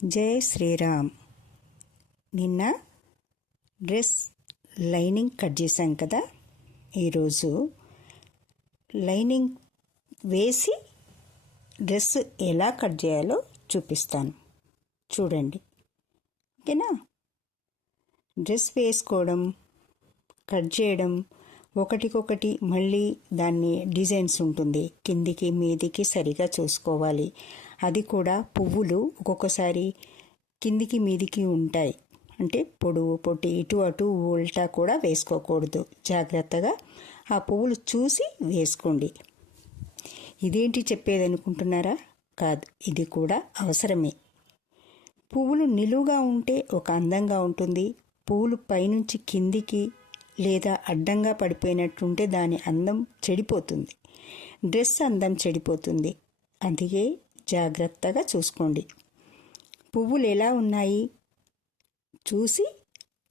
జై శ్రీరామ్. నిన్న dress lining cut చేశాం కదా. ఈరోజు లైనింగ్ వేసి డ్రెస్ ఎలా కట్ చేయాలో చూపిస్తాను, చూడండి. ఓకేనా? డ్రెస్ వేసుకోవడం, కట్ చేయడం ఒకటికొకటి మళ్ళీ దాన్ని డిజైన్స్ ఉంటుంది, కిందికి మీదికి సరిగా చూసుకోవాలి. అది కూడా పువ్వులు ఒక్కొక్కసారి కిందికి మీదికి ఉంటాయి, అంటే పొడవు పొట్టి ఇటు అటు ఉల్టా కూడా వేసుకోకూడదు. జాగ్రత్తగా ఆ పువ్వులు చూసి వేసుకోండి. ఇదేంటి చెప్పేది అనుకుంటున్నారా? కాదు, ఇది కూడా అవసరమే. పువ్వులు నిలువుగా ఉంటే ఒక అందంగా ఉంటుంది. పువ్వులు పైనుంచి కిందికి లేదా అడ్డంగా పడిపోయినట్టుంటే దాని అందం చెడిపోతుంది, డ్రెస్ అందం చెడిపోతుంది. అందుకే జాగ్రత్తగా చూసుకోండి. పువ్వులు ఎలా ఉన్నాయి చూసి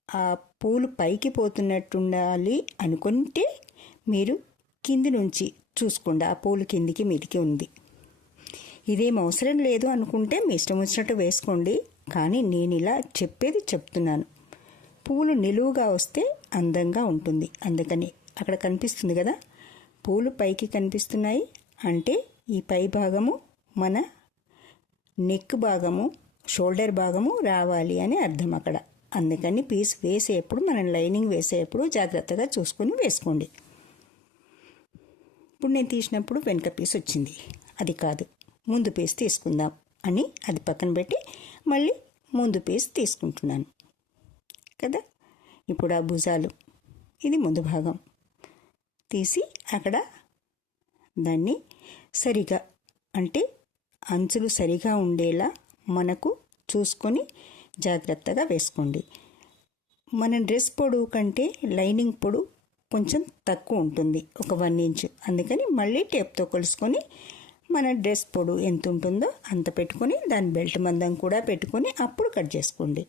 ఆ పూలు పైకి పోతున్నట్టుండాలి అనుకుంటే మీరు కింది నుంచి చూసుకోండి, ఆ పూలు కిందికి మీదికి ఉంది. ఇదేం అవసరం లేదు అనుకుంటే మీ ఇష్టం వచ్చినట్టు వేసుకోండి. కానీ నేను ఇలా చెప్పేది చెప్తున్నాను. పూలు నిలువుగా వస్తే అందంగా ఉంటుంది. అందుకని అక్కడ కనిపిస్తుంది కదా, పూలు పైకి కనిపిస్తున్నాయి అంటే ఈ పై భాగము మన నెక్ భాగము, షోల్డర్ భాగము రావాలి అని అర్థం అక్కడ. అందుకని పీస్ వేసేప్పుడు, మనం లైనింగ్ వేసేప్పుడు జాగ్రత్తగా చూసుకొని వేసుకోండి. ఇప్పుడు నేను తీసినప్పుడు వెనుక పీస్ వచ్చింది, అది కాదు, ముందు పీస్ తీసుకుందాం అని అది పక్కన పెట్టి మళ్ళీ ముందు పీస్ తీసుకుంటున్నాను కదా. ఇప్పుడు ఆ భుజాలు, ఇది ముందు భాగం తీసి అక్కడ దాన్ని సరిగా, అంటే అంచులు సరిగా ఉండేలా మనకు చూసుకొని జాగ్రత్తగా వేసుకోండి. మన డ్రెస్ పొడవు కంటే లైనింగ్ పొడవు కొంచెం తక్కువ ఉంటుంది, ఒక 1 ఇంచు. అందుకని మళ్ళీ టేప్తో కొలుసుకొని మన డ్రెస్ పొడవు ఎంత ఉంటుందో అంత పెట్టుకొని దాని బెల్ట్ మందం కూడా పెట్టుకొని అప్పుడు కట్ చేసుకోండి.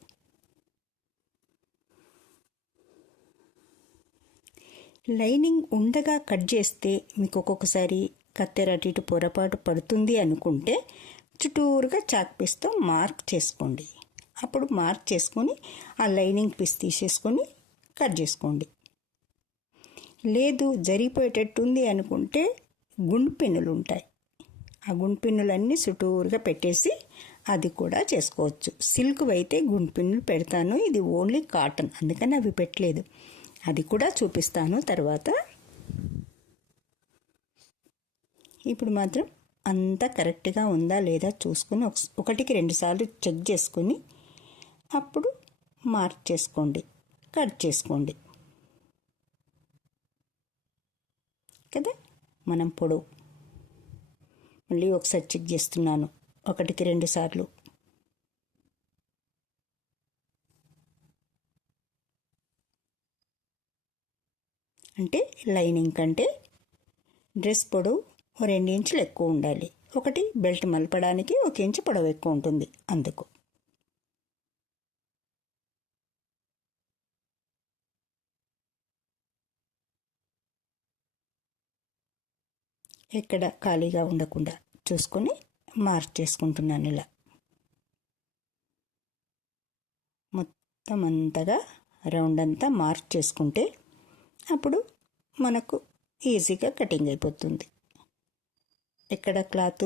లైనింగ్ ఉండగా కట్ చేస్తే మీకు ఒక్కొక్కసారి కత్తెర అటు ఇటు పొరపాటు పడుతుంది అనుకుంటే చుట్టూరుగా చాక్ పీస్తో మార్క్ చేసుకోండి. అప్పుడు మార్క్ చేసుకొని ఆ లైనింగ్ పీస్ తీసేసుకొని కట్ చేసుకోండి. లేదు జరిగిపోయేటట్టుంది అనుకుంటే గుండు పిన్నులు ఉంటాయి, ఆ గుండు పిన్నులన్నీ చుట్టూరుగా పెట్టేసి అది కూడా చేసుకోవచ్చు. సిల్క్ అయితే గుండు పిన్నులు పెడతాను, ఇది ఓన్లీ కాటన్, అందుకని అవి పెట్టలేదు. అది కూడా చూపిస్తాను తర్వాత. ఇప్పుడు మాత్రం అంతా కరెక్ట్గా ఉందా లేదా చూసుకొని 1కి 2 సార్లు చెక్ చేసుకొని అప్పుడు మార్క్ చేసుకోండి, కట్ చేసుకోండి కదా. మనం పొడవు మళ్ళీ ఒకసారి చెక్ చేస్తున్నాను, 1కి 2 సార్లు. అంటే లైనింగ్ కంటే డ్రెస్ పొడవు 2 ఇంచులు ఎక్కువ ఉండాలి. ఒకటి బెల్ట్ మలపడానికి 1 ఇంచు పొడవు ఎక్కువ ఉంటుంది, అందుకు. ఎక్కడ ఖాళీగా ఉండకుండా చూసుకొని మార్క్ చేసుకుంటున్నాను. ఇలా మొత్తం అంతగా రౌండ్ అంతా మార్క్ చేసుకుంటే అప్పుడు మనకు ఈజీగా కటింగ్ అయిపోతుంది. ఎక్కడ క్లాత్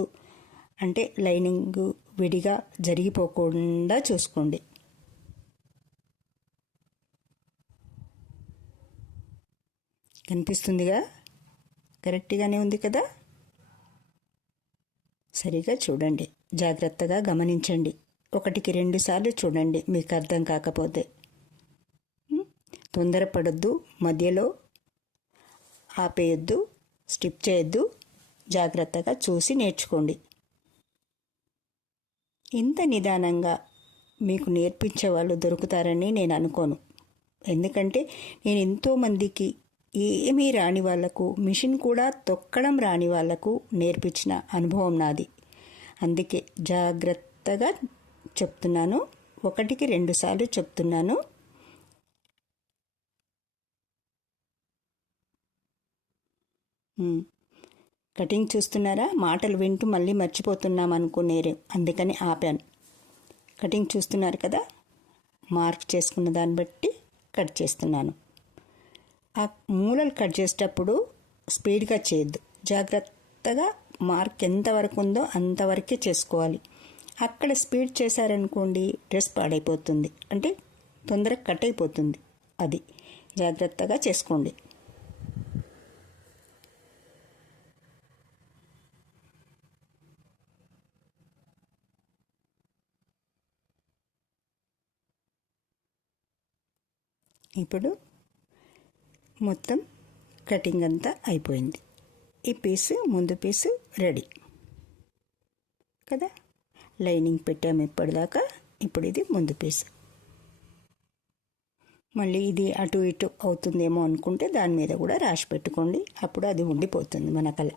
అంటే లైనింగ్ విడిగా జరిగిపోకుండా చూసుకోండి. కనిపిస్తుందిగా, కరెక్ట్గానే ఉంది కదా. సరిగా చూడండి, జాగ్రత్తగా గమనించండి. 1కి 2 సార్లు చూడండి, మీకు అర్థం కాకపోతే. తొందరపడొద్దు, మధ్యలో ఆపేయొద్దు, స్టిప్ చేయొద్దు, జాగ్రత్తగా చూసి నేర్చుకోండి. ఇంత నిదానంగా మీకు నేర్పించే వాళ్ళు దొరుకుతారని నేను అనుకోను. ఎందుకంటే నేను ఎంతోమందికి, ఏమీ రాని వాళ్లకు, మిషన్ కూడా తొక్కడం రాని వాళ్లకు నేర్పించిన అనుభవం నాది. అందుకే జాగ్రత్తగా చెప్తున్నాను, 1కి 2 సార్లు చెప్తున్నాను. కటింగ్ చూస్తున్నారా? మాటలు వింటూ మళ్ళీ మర్చిపోతున్నాం అనుకునేరు, అందుకని ఆపాను. కటింగ్ చూస్తున్నారు కదా, మార్క్ చేసుకున్న దాన్ని బట్టి కట్ చేస్తున్నాను. ఆ మూలలు కట్ చేసేటప్పుడు స్పీడ్గా చేయొద్దు, జాగ్రత్తగా మార్క్ ఎంతవరకు ఉందో అంతవరకే చేసుకోవాలి. అక్కడ స్పీడ్ చేశారనుకోండి డ్రెస్ పాడైపోతుంది, అంటే తొందరగా కట్ అయిపోతుంది. అది జాగ్రత్తగా చేసుకోండి. ఇప్పుడు మొత్తం కటింగ్ అంతా అయిపోయింది. ఈ పీసు ముందు పీసు రెడీ కదా. లైనింగ్ పెట్టాము ఇప్పటిదాకా. ఇప్పుడు ఇది ముందు పీసు. మళ్ళీ ఇది అటు ఇటు అవుతుందేమో అనుకుంటే దాని మీద కూడా రాసి పెట్టుకోండి, అప్పుడు అది ఉండిపోతుంది మనకల.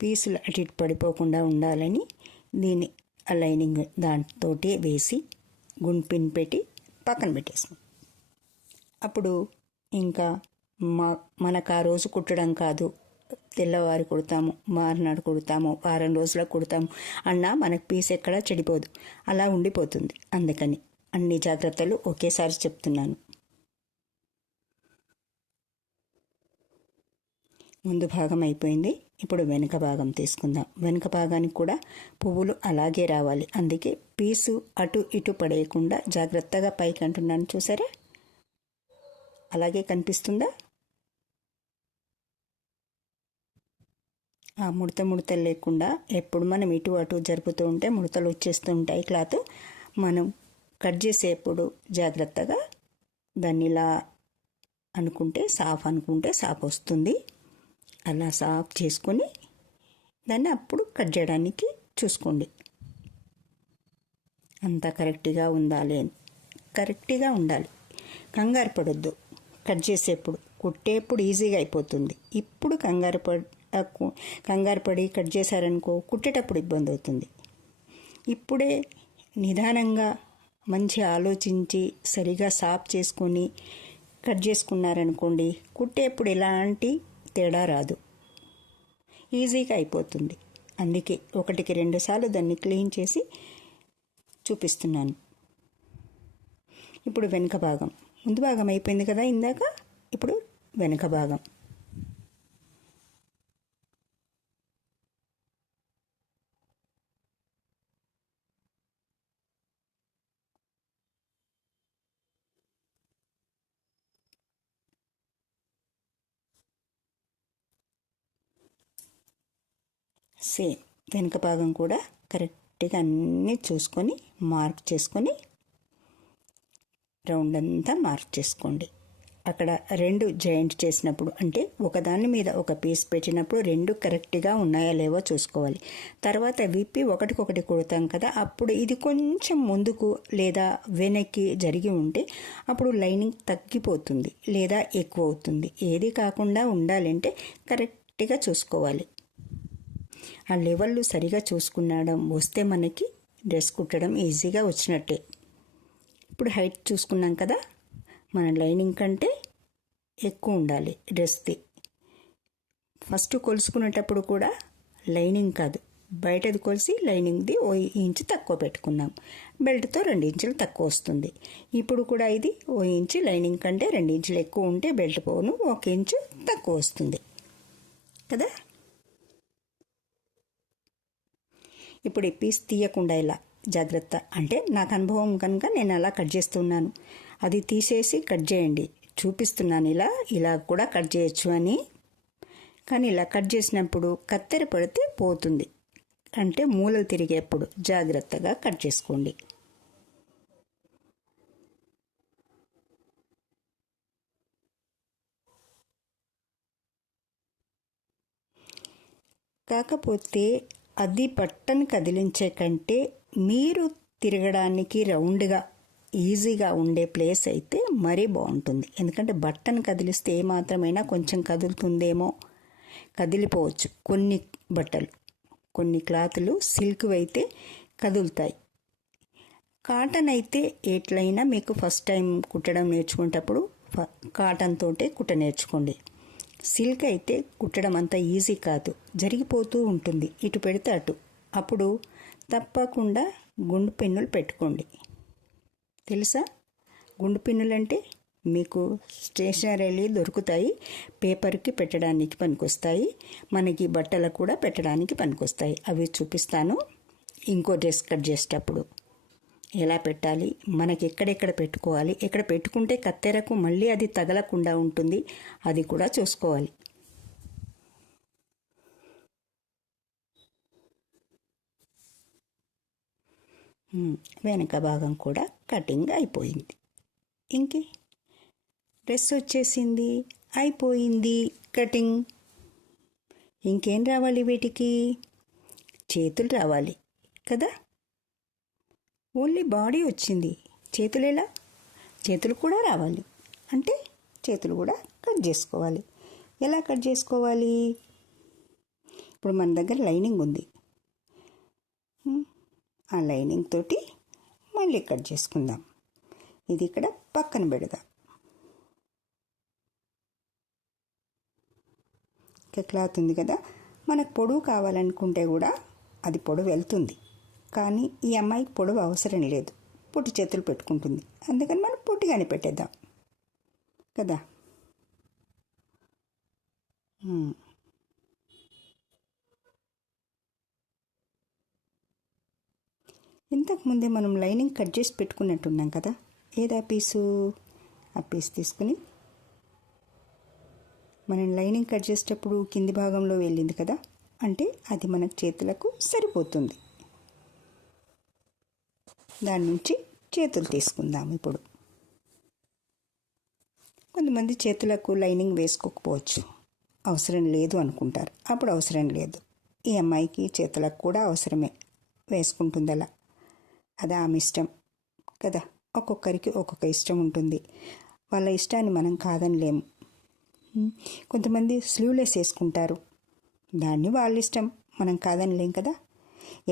పీసులు అటు ఇటు పడిపోకుండా ఉండాలని దీన్ని ఆ లైనింగ్ దాంతో వేసి గుండ్పిన్ పెట్టి పక్కన పెట్టేసాం. అప్పుడు ఇంకా మనకు ఆ రోజు కుట్టడం కాదు, తెల్లవారి కుడతాము, మారినాడు కుడతాము, వారం రోజులకు కుడతాము అన్నా మనకు పీస్ ఎక్కడా చెడిపోదు, అలా ఉండిపోతుంది. అందుకని అన్ని జాగ్రత్తలు ఒకేసారి చెప్తున్నాను. ముందు భాగం అయిపోయింది. ఇప్పుడు వెనుక భాగం తీసుకుందాం. వెనుక భాగానికి కూడా పువ్వులు అలాగే రావాలి, అందుకే పీసు అటు ఇటు పడేయకుండా జాగ్రత్తగా పైకి అంటున్నాను, చూసారా? అలాగే కనిపిస్తుందా? ఆ ముడతలు లేకుండా ఎప్పుడు మనం ఇటు అటు జరుపుతూ ఉంటే ముడతలు వచ్చేస్తూ ఉంటాయి క్లాత్. మనం కట్ చేసేప్పుడు జాగ్రత్తగా దాన్ని ఇలా అనుకుంటే సాఫ్ వస్తుంది. అలా సాఫ్ చేసుకొని దాన్ని అప్పుడు కట్ చేయడానికి చూసుకోండి. అంతా కరెక్ట్గా ఉండాలి. కంగారు పడొద్దు. కట్ చేసేప్పుడు, కుట్టేప్పుడు ఈజీగా అయిపోతుంది. ఇప్పుడు కంగారు పడి కట్ చేశారనుకో కుట్టేటప్పుడు ఇబ్బంది అవుతుంది. ఇప్పుడే నిదానంగా మంచి ఆలోచించి సరిగా సాఫ్ చేసుకొని కట్ చేసుకున్నారనుకోండి, కుట్టేప్పుడు ఎలాంటి తేడా రాదు, ఈజీగా అయిపోతుంది. అందుకే 1-2 సార్లు దాన్ని క్లీన్ చేసి చూపిస్తున్నాను. ఇప్పుడు వెనుక భాగం, ముందు భాగం అయిపోయింది కదా ఇందాక, ఇప్పుడు వెనుక భాగం. సేమ్ వెనుక భాగం కూడా కరెక్ట్గా అన్నీ చూసుకొని మార్క్ చేసుకొని రౌండ్ అంతా మార్క్ చేసుకోండి. అక్కడ 2 జాయింట్ చేసినప్పుడు, అంటే ఒకదాని మీద ఒక పీస్ పెట్టినప్పుడు 2 కరెక్ట్గా ఉన్నాయా లేవో చూసుకోవాలి. తర్వాత విప్పి ఒకటికొకటి కుడతాం కదా, అప్పుడు ఇది కొంచెం ముందుకు లేదా వెనక్కి జరిగి ఉంటే అప్పుడు లైనింగ్ తగ్గిపోతుంది లేదా ఎక్కువ అవుతుంది. ఏది కాకుండా ఉండాలంటే కరెక్ట్గా చూసుకోవాలి. ఆ లెవెల్లు సరిగా చూసుకునడం వస్తే మనకి డ్రెస్ కుట్టడం ఈజీగా వచ్చినట్టే. ఇప్పుడు హైట్ చూసుకున్నాం కదా, మన లైనింగ్ కంటే ఎక్కువ ఉండాలి డ్రెస్ది. ఫస్ట్ కొలుసుకునేటప్పుడు కూడా లైనింగ్ కాదు, బయటది కొలిసి లైనింగ్ది 1 ఇంచు తక్కువ పెట్టుకున్నాం. బెల్ట్తో 2 ఇంచులు తక్కువ వస్తుంది. ఇప్పుడు కూడా ఇది 1 ఇంచు లైనింగ్ కంటే 2 ఇంచులు ఎక్కువ ఉంటే బెల్ట్ పోను 1 ఇంచు తక్కువ వస్తుంది కదా. ఇప్పుడు ఈ పీస్ తీయకుండా ఇలా జాగ్రత్త, అంటే నాకు అనుభవం కనుక నేను అలా కట్ చేస్తున్నాను. అది తీసేసి కట్ చేయండి, చూపిస్తున్నాను ఇలా కూడా కట్ చేయొచ్చు అని. కానీ ఇలా కట్ చేసినప్పుడు కత్తెర పడితే పోతుంది, అంటే మూలలు తిరిగేప్పుడు జాగ్రత్తగా కట్ చేసుకోండి. కాకపోతే అది బట్టను కదిలించే కంటే మీరు తిరగడానికి రౌండ్గా ఈజీగా ఉండే ప్లేస్ అయితే మరీ బాగుంటుంది. ఎందుకంటే బట్టను కదిలిస్తే ఏమాత్రమైనా కొంచెం కదులుతుందేమో, కదిలిపోవచ్చు. కొన్ని క్లాతులు సిల్క్ అయితే కదులుతాయి. కాటన్ అయితే ఎట్లయినా మీకు ఫస్ట్ టైం కుట్టడం నేర్చుకునేటప్పుడు కాటన్ తోటే కుట్ట నేర్చుకోండి. సిల్క్ అయితే కుట్టడం అంత ఈజీ కాదు, జరిగిపోతూ ఉంటుంది ఇటు పెడితే అటు. అప్పుడు తప్పకుండా గుండు పిన్నులు పెట్టుకోండి. తెలుసా? గుండు పిన్నులు అంటే మీకు స్టేషనరీ దొరుకుతాయి, పేపర్కి పెట్టడానికి పనికొస్తాయి, మనకి బట్టలకు కూడా పెట్టడానికి పనికొస్తాయి. అవి చూపిస్తాను ఇంకో డ్రెస్ కట్ చేసేటప్పుడు ఎలా పెట్టాలి, మనకి ఎక్కడెక్కడ పెట్టుకోవాలి, ఎక్కడ పెట్టుకుంటే కత్తెరకు మళ్ళీ అది తగలకుండా ఉంటుంది, అది కూడా చూసుకోవాలి. వెనక భాగం కూడా కటింగ్ అయిపోయింది. ఇంకే డ్రెస్ వచ్చేసింది, అయిపోయింది కటింగ్. ఇంకేం రావాలి వీటికి? చేతులు రావాలి కదా. ఓన్లీ బాడీ వచ్చింది, చేతులు ఎలా? చేతులు కూడా రావాలి. అంటే చేతులు కూడా కట్ చేసుకోవాలి. ఎలా కట్ చేసుకోవాలి? ఇప్పుడు మన దగ్గర లైనింగ్ ఉంది, ఆ లైనింగ్ తోటి మళ్ళీ కట్ చేసుకుందాం. ఇది ఇక్కడ పక్కన పెడదాం. క్లాత్ ఉంది కదా, మనకు పొడవు కావాలనుకుంటే కూడా అది పొడవు వెళ్తుంది. కానీ ఈ అమ్మాయికి పొడవు అవసరం లేదు, పొట్టి చేతులు పెట్టుకుంటుంది, అందుకని మనం పొట్టిగానే పెట్టేద్దాం కదా. ఇంతకుముందే మనం లైనింగ్ కట్ చేసి పెట్టుకున్నట్టున్నాం కదా, ఏదా పీసు? ఆ పీస్ తీసుకుని మనం లైనింగ్ కట్ చేసేటప్పుడు కింది భాగంలో వెళ్ళింది కదా, అంటే అది మన చేతులకు సరిపోతుంది. దాని నుంచి చేతులు తీసుకుందాం. ఇప్పుడు కొంతమంది చేతులకు లైనింగ్ వేసుకోకపోవచ్చు, అవసరం లేదు అనుకుంటారు. అప్పుడు అవసరం లేదు. ఈ అమ్మాయికి చేతులకు కూడా అవసరమే, వేసుకుంటుంది అలా. అది ఆమె ఇష్టం కదా. ఒక్కొక్కరికి ఒక్కొక్క ఇష్టం ఉంటుంది, వాళ్ళ ఇష్టాన్ని మనం కాదనిలేము. కొంతమంది స్లీవ్లెస్ వేసుకుంటారు, దాన్ని వాళ్ళ ఇష్టం, మనం కాదనిలేం కదా.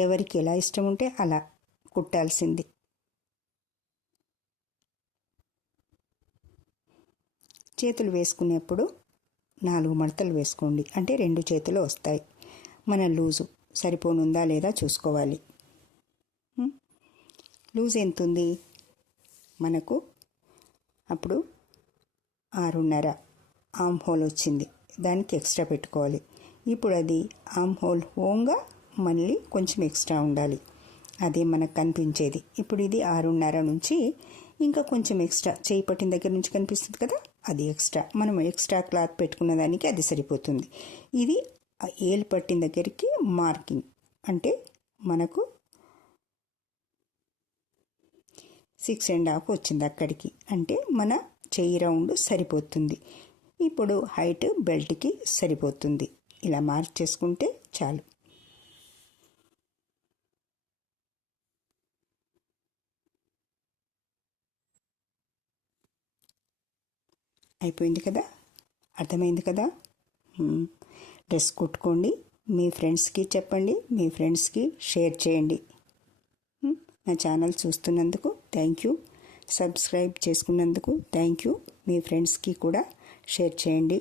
ఎవరికి ఎలా ఇష్టం ఉంటే అలా కుట్టాల్సింది. చేతులు వేసుకునేప్పుడు 4 మడతలు వేసుకోండి, అంటే 2 చేతులు వస్తాయి. మన లూజు సరిపోనుందా లేదా చూసుకోవాలి. లూజ్ ఎంత ఉంది మనకు? అప్పుడు 6.5 ఆమ్ హోల్ వచ్చింది, దానికి ఎక్స్ట్రా పెట్టుకోవాలి. ఇప్పుడు అది ఆమ్ హోల్ హోంగా మళ్ళీ కొంచెం ఎక్స్ట్రా ఉండాలి, అదే మనకు కనిపించేది. ఇప్పుడు ఇది 6.5 నుంచి ఇంకా కొంచెం ఎక్స్ట్రా, చేయి పట్టిన దగ్గర నుంచి కనిపిస్తుంది కదా, అది ఎక్స్ట్రా. మనం ఎక్స్ట్రా క్లాత్ పెట్టుకున్న దానికి అది సరిపోతుంది. ఇది ఏలు పట్టిన దగ్గరికి మార్కింగ్, అంటే మనకు 6.5 వచ్చింది అక్కడికి, అంటే మన చెయ్యి రౌండ్ సరిపోతుంది. ఇప్పుడు హైట్ బెల్ట్కి సరిపోతుంది. ఇలా మార్క్ చేసుకుంటే చాలు. అయిపోయింది కదా, అర్థమైంది కదా. డ్రెస్ కుట్టుకోండి, మీ ఫ్రెండ్స్కి చెప్పండి, మీ ఫ్రెండ్స్కి షేర్ చేయండి. నా ఛానల్ చూస్తున్నందుకు థ్యాంక్ యూ, సబ్స్క్రైబ్ చేసుకున్నందుకు థ్యాంక్ యూ. మీ ఫ్రెండ్స్కి కూడా షేర్ చేయండి.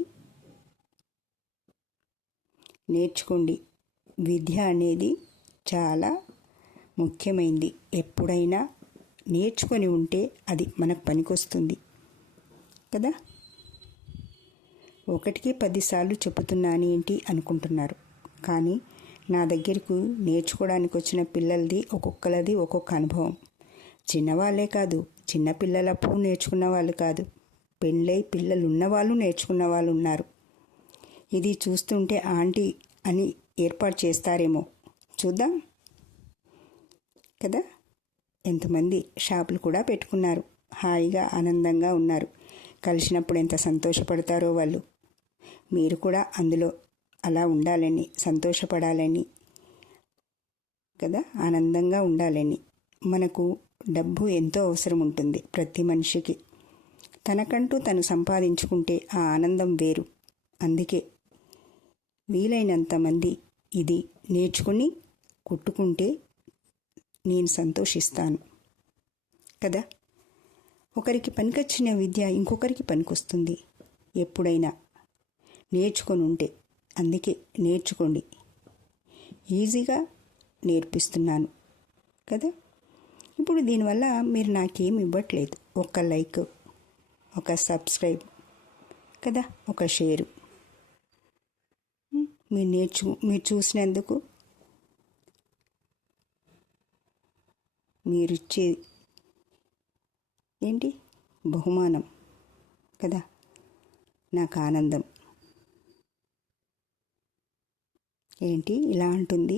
నేర్చుకోండి. విద్య అనేది చాలా ముఖ్యమైనది. ఎప్పుడైనా నేర్చుకొని ఉంటే అది మనకు పనికొస్తుంది కదా. 1కి 10 సార్లు చెబుతున్నాను ఏంటి అనుకుంటున్నారు, కానీ నా దగ్గరకు నేర్చుకోవడానికి వచ్చిన పిల్లలది ఒక్కొక్కరిది ఒక్కొక్క అనుభవం. చిన్నవాళ్ళే కాదు, చిన్నపిల్లలప్పుడు నేర్చుకున్న వాళ్ళు కాదు, పెళ్ళై పిల్లలు ఉన్నవాళ్ళు నేర్చుకున్న వాళ్ళు ఉన్నారు. ఇది చూస్తుంటే ఆంటీ అని ఏర్పాటు చేస్తారేమో, చూద్దాం కదా. ఎంతమంది షాపులు కూడా పెట్టుకున్నారు, హాయిగా ఆనందంగా ఉన్నారు. కలిసినప్పుడు ఎంత సంతోషపడతారో వాళ్ళు. మీరు కూడా అందులో అలా ఉండాలని, సంతోషపడాలని కదా, ఆనందంగా ఉండాలని. మనకు డబ్బు ఎంతో అవసరం ఉంటుంది ప్రతి మనిషికి. తనకంటూ తను సంపాదించుకుంటే ఆ ఆనందం వేరు. అందుకే వీలైనంత మంది ఇది నేర్చుకుని కుట్టుకుంటే నేను సంతోషిస్తాను కదా. ఒకరికి పనికొచ్చిన విద్య ఇంకొకరికి పనికొస్తుంది ఎప్పుడైనా నేర్చుకొని ఉంటే. అందుకే నేర్చుకోండి. ఈజీగా నేర్పిస్తున్నాను కదా. ఇప్పుడు దీనివల్ల మీరు నాకేం ఇవ్వట్లేదు. ఒక లైక్, ఒక సబ్స్క్రైబ్ కదా, ఒక షేరు. మీరు చూసినందుకు మీరిచ్చే ఏంటి బహుమానం కదా, నాకు ఆనందం. ఏంటి ఇలా అంటుంది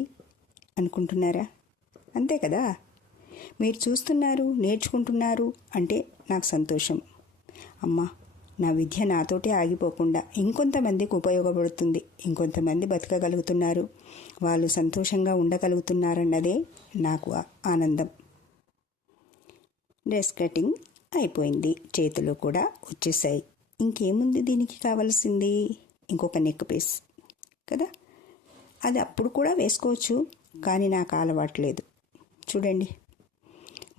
అనుకుంటున్నారా? అంతే కదా. మీరు చూస్తున్నారు, నేర్చుకుంటున్నారు అంటే నాకు సంతోషం. అమ్మా, నా విద్య నాతోటే ఆగిపోకుండా ఇంకొంతమందికి ఉపయోగపడుతుంది, ఇంకొంతమంది బతకగలుగుతున్నారు, వాళ్ళు సంతోషంగా ఉండగలుగుతున్నారన్నదే నాకు ఆనందం. డ్రెస్ కటింగ్ అయిపోయింది, చేతులు కూడా వచ్చేసాయి. ఇంకేముంది దీనికి కావాల్సింది? ఇంకొక నెక్ పీస్ కదా. అది అప్పుడు కూడా వేసుకోవచ్చు, కానీ నాకు అలవాట్లేదు. చూడండి,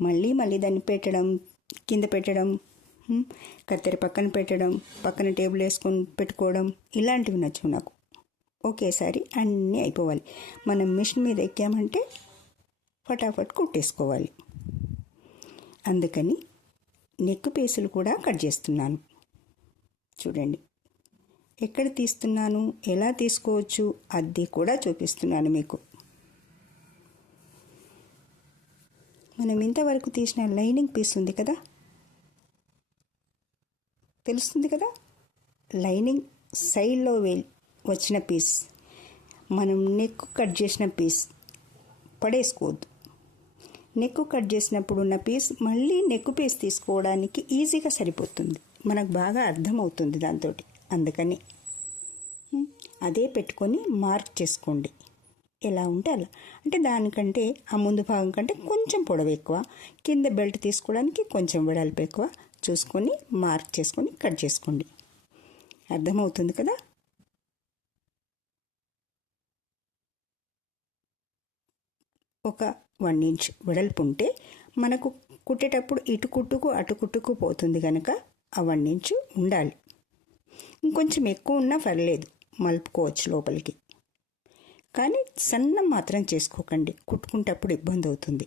మళ్ళీ దాన్ని పెట్టడం, కింద పెట్టడం, కత్తెర పక్కన పెట్టడం, పక్కన టేబుల్ వేసుకొని పెట్టుకోవడం, ఇలాంటివి నచ్చవు నాకు. ఒకేసారి అన్నీ అయిపోవాలి. మనం మిషన్ మీద ఎక్కామంటే ఫటాఫట్ కుట్టేసుకోవాలి. అందుకని నెక్ పీసులు కూడా కట్ చేస్తున్నాను. చూడండి, ఎక్కడ తీస్తున్నాను, ఎలా తీసుకోవచ్చు అది కూడా చూపిస్తున్నాను మీకు. మనం ఇంతవరకు తీసిన లైనింగ్ పీస్ ఉంది కదా, తెలుస్తుంది కదా, లైనింగ్ సైడ్లో వచ్చిన పీస్, మనం నెక్ కట్ చేసిన పీస్ పడేసుకోవద్దు. నెక్ కట్ చేసినప్పుడు ఉన్న పీస్ మళ్ళీ నెక్ పీస్ తీసుకోవడానికి ఈజీగా సరిపోతుంది, మనకు బాగా అర్థమవుతుంది దాంతో. అందుకని అదే పెట్టుకొని మార్క్ చేసుకోండి. ఎలా ఉంటే అలా, అంటే దానికంటే ఆ ముందు భాగం కంటే కొంచెం పొడవు ఎక్కువ, కింద బెల్ట్ తీసుకోవడానికి కొంచెం వెడల్పు ఎక్కువ చూసుకొని మార్క్ చేసుకొని కట్ చేసుకోండి. అర్థమవుతుంది కదా. ఒక 1 ఇంచ్ వెడల్పు ఉంటే మనకు కుట్టేటప్పుడు ఇటు కుట్టుకు అటు కుట్టుకు పోతుంది కనుక ఆ 1 ఇంచు ఉండాలి. ఇంకొంచెం ఎక్కువ ఉన్నా పర్లేదు, మలుపుకోవచ్చు లోపలికి. కానీ సన్నం మాత్రం చేసుకోకండి, కుట్టుకుంటప్పుడు ఇబ్బంది అవుతుంది.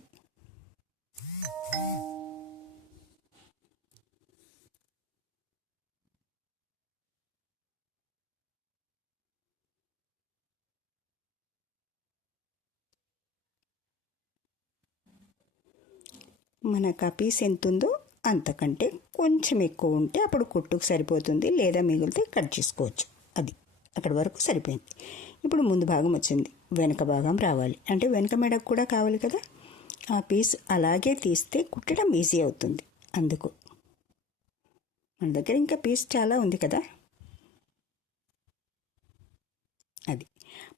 మనకు ఆ పీస్ ఎంత ఉందో అంతకంటే కొంచెం ఎక్కువ ఉంటే అప్పుడు కుట్టుకు సరిపోతుంది, లేదా మిగిలితే కట్ చేసుకోవచ్చు. అది అక్కడి వరకు సరిపోయింది. ఇప్పుడు ముందు భాగం వచ్చింది, వెనక భాగం రావాలి. అంటే వెనక మెడకు కూడా కావాలి కదా. ఆ పీస్ అలాగే తీస్తే కుట్టడం ఈజీ అవుతుంది. అందుకు మన దగ్గర ఇంకా పీస్ చాలా ఉంది కదా. అది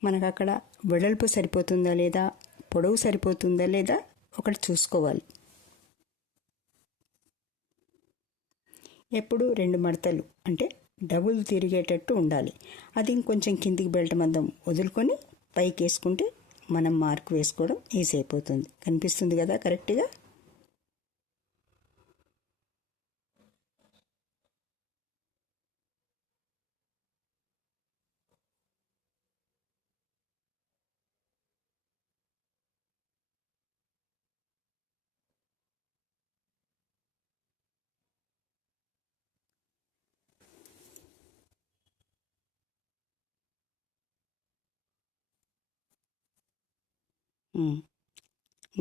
మనకు అక్కడ వెడల్పు సరిపోతుందా లేదా, పొడవు సరిపోతుందా లేదా ఒకటి చూసుకోవాలి. ఎప్పుడు 2 మడతలు అంటే డబుల్ తిరిగేటట్టు ఉండాలి. అది ఇంకొంచెం కిందికి బెల్ట్ మందం వదులుకొని పైకి వేసుకుంటే మనం మార్క్ వేసుకోవడం ఈజీ అయిపోతుంది. కనిపిస్తుంది కదా కరెక్ట్గా.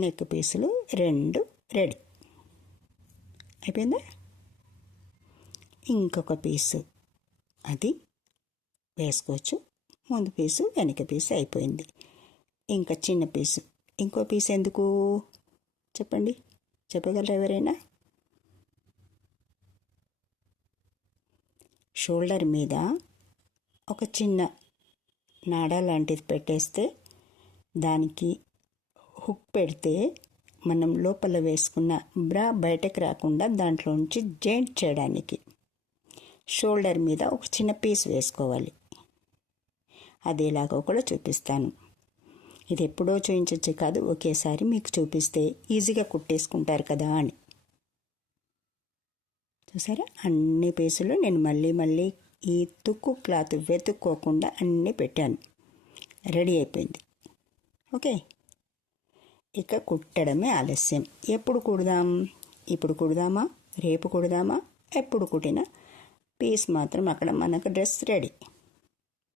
నెక్ పీసులు 2 రెడీ అయిపోయిందా. ఇంకొక పీసు అది వేసుకోవచ్చు. ముందు పీసు వెనక పీసు అయిపోయింది. ఇంకా చిన్న పీసు, ఇంకో పీసు ఎందుకు చెప్పండి, చెప్పగలరా ఎవరైనా? షోల్డర్ మీద ఒక చిన్న నాడ లాంటిది పెట్టేస్తే దానికి హుక్ పెడితే మనం లోపల వేసుకున్న బ్రా బయటకు రాకుండా దాంట్లో నుంచి జాయింట్ చేయడానికి షోల్డర్ మీద ఒక చిన్న పీస్ వేసుకోవాలి. అది ఎలాగో కూడా చూపిస్తాను. ఇది ఎప్పుడో చూపించచ్చు కాదు, ఒకేసారి మీకు చూపిస్తే ఈజీగా కుట్టేసుకుంటారు కదా అని. చూసారా, అన్ని పీసులు నేను మళ్ళీ ఈ తుక్కు క్లాత్ వెతుక్కోకుండా అన్నీ పెట్టాను. రెడీ అయిపోయింది. ఓకే, ఇక కుట్టడమే ఆలస్యం. ఎప్పుడు కుడదాం? ఇప్పుడు కుడదామా, రేపు కుడదామా? ఎప్పుడు కుట్టినా పీస్ మాత్రం అక్కడ మనకు డ్రెస్ రెడీ.